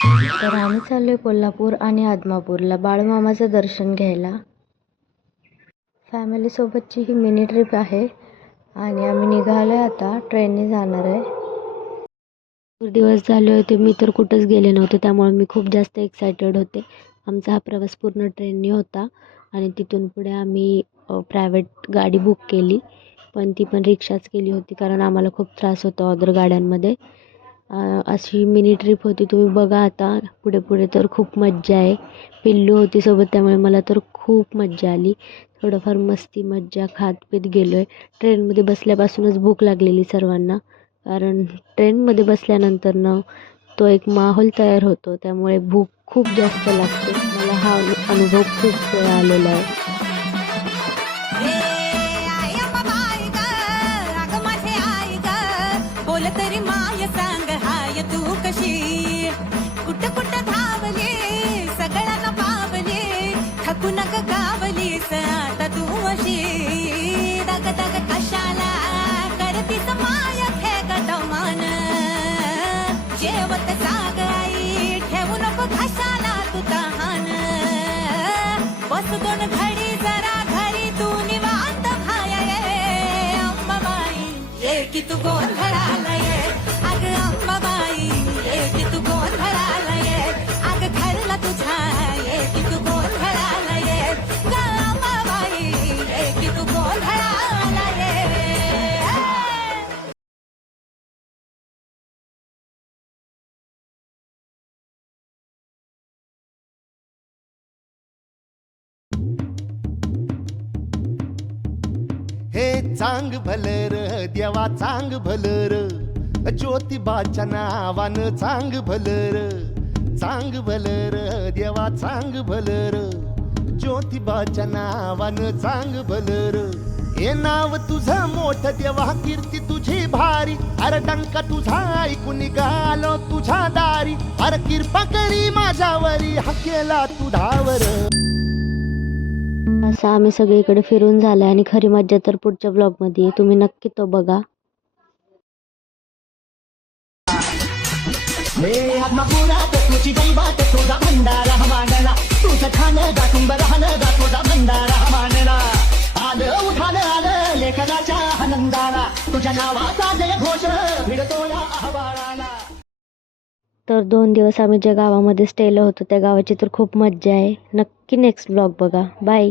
तर आम्ही चाललोय कोल्हापूर आणि आदमापूरला बाळूमामाचं दर्शन घ्यायला. फॅमिलीसोबतची ही मिनी ट्रिप आहे आणि आम्ही निघालोय आता. ट्रेनने जाणार आहे. भरपूर दिवस झाले होते मी तर कुठंच गेले नव्हते, त्यामुळे मी खूप जास्त एक्सायटेड होते. आमचा हा प्रवास पूर्ण ट्रेनने होता आणि तिथून पुढे आम्ही प्रायव्हेट गाडी बुक केली, पण ती पण रिक्षाच केली होती कारण आम्हाला खूप त्रास होता अदर गाड्यांमध्ये. अशी मिनी ट्रिप होती. तुम्ही बघा आता पुढे पुढे तर खूप मज्जा आहे. पिल्लू होती सोबत, त्यामुळे मला तर खूप मज्जा आली. थोडंफार मस्ती मज्जा खात पीत गेलो आहे. ट्रेनमध्ये बसल्यापासूनच भूक लागलेली सर्वांना, कारण ट्रेनमध्ये बसल्यानंतर तो एक माहोल तयार होतो, त्यामुळे भूक खूप जास्त लागते. मला हा अनुभव खूप वेळा आलेला आहे. तरी माय सांग हाय तू कशी कुठ कुठ धावली सगळ्यांना पावली थकू नक गावलीस आता तू अशी दग दग कशाला करतीस माय खे गटमान जेवत जाग आई ठेवू नको घशाला तू तहान बस दोन घडी जरा घरी तू निवांत भाय अंबाबाई ये की तू गोंधळाला ये अग अंबाबाई ये की तू गोंधळाला ये अग घरला तुझ्या ये की तू गोंधळाला ये ग अंबाबाई ये की तू गोंधळाला ये. हे चांग भलर देवा चांग भलर ज्योतिबाच्या नावानं चांग भलर देवा चांग भलर ज्योतिबाच्या नावानं चांग भलर. हे नाव तुझं मोठ देवा कीर्ती तुझी भारी अरे डंका तुझा ऐकून निघालो तुझ्या दारी अरे कृपा करी माझ्यावरी हा केला तू धावर. असं आम्ही सगळीकडे फिरून झालं आणि खरी मज्जा तर पुढच्या ब्लॉगमध्ये आहे. तुम्ही नक्की तो बघा. आत्मापुरात तुझी गंबात तुझा भंडारा मांडला तुझं खाणं गाठून राहणं गा तुझा भंडारा मांडला आलं उठालं आलं लेखनाच्या आनंदाला तुझ्या नावाचा जय घोष भिडतो या आभाळाला. तर 2 दिवस आम्ही ज्या गावामध्ये स्टेला होतो त्या गावाची तर खूप मज्जा आहे. नक्की नेक्स्ट ब्लॉग बघा. बाय.